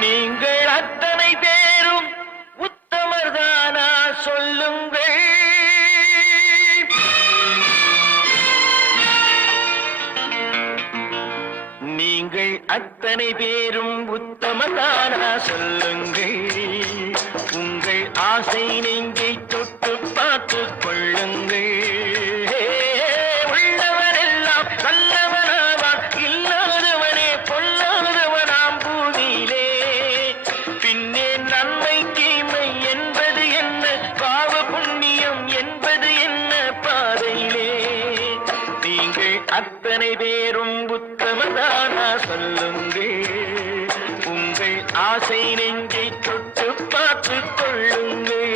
நீங்கள் அத்தனை பேரும் உத்தமர்தானா சொல்லுங்கள். நீங்கள் அத்தனை பேரும் உத்தமர்தானா சொல்லுங்கள். உங்கள் ஆசை நெஞ்சை தொட்டு பார்த்துக் கொள்ளுங்கள். அத்தனை பேரும் உத்தமதானா சொல்லுங்கள். உங்கள் ஆசை நெஞ்சை தொட்டு பார்த்துக் கொள்ளுங்கள்.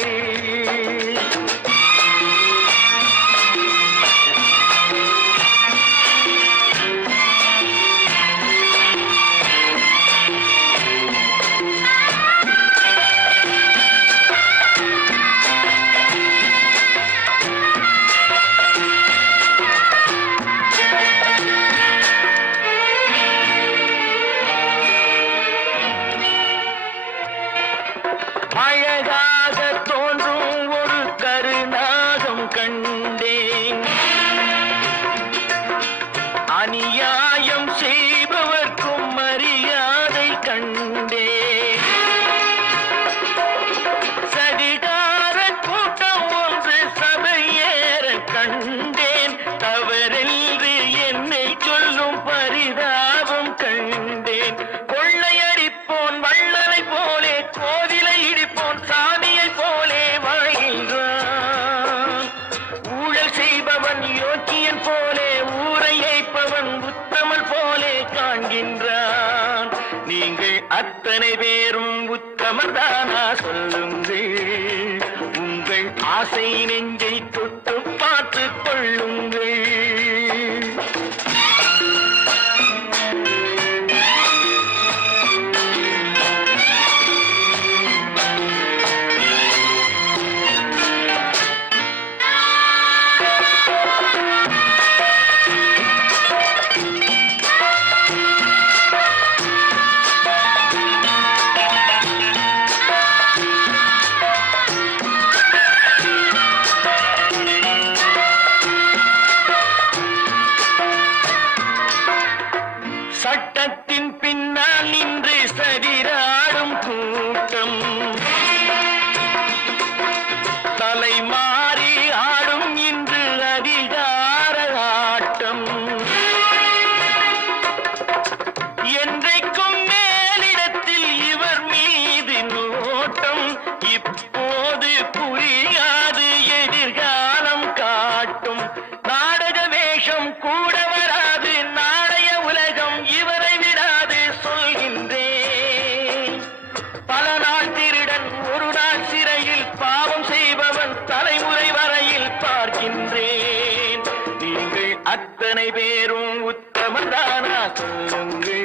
அழகாக தோன்றும் ஒரு கருநாகம் கண்டேன். அநியாயம் செய்பவர்க்கும் மரியாதை கண்டேன். சதிகார கூட்டம் ஒன்று சபையேற கண்டேன். தவறென்று என்னை சொல்லும் பரிதாபம் கண்டேன். கொள்ளையடிப்போன் வள்ளலை போலே கோவிலை இடிப்போன் சாமியை போலே வாழ்கின்றான். ஊழல் செய்பவன் யோக்கியன் போலே ஊரை ஏய்ப்பவன் உத்தமல் போலே காண்கின்றான். நீங்கள் அத்தனை பேரும் உத்தமர்தானா சொல்லுங்கள். உங்கள் ஆசை நெஞ்சை தொட்டு பார்த்துக் கொள்ளுங்கள். சட்டத்தின் பின்னால் நின்று சதிராடும் கூட்டம் தலை மாறி ஆடும் இன்று அதிகார ஆட்டம். என்றைக்கும் மேலிடத்தில் இவர் மீது நோட்டம். இப்போது புரியாது எதிர்காலம் காட்டும். நாடக வேஷம் கூட வராது. நாளைய உலகம் இவரை விடாது சொல்கின்றேன். பல நாள் திருடன் ஒரு நாள் சிறையில் பாவம் செய்பவன் தலைமுறை வரையில் பார்க்கின்றேன். நீங்கள் அத்தனை பேரும் உத்தமதானா சொல்லுங்கள்.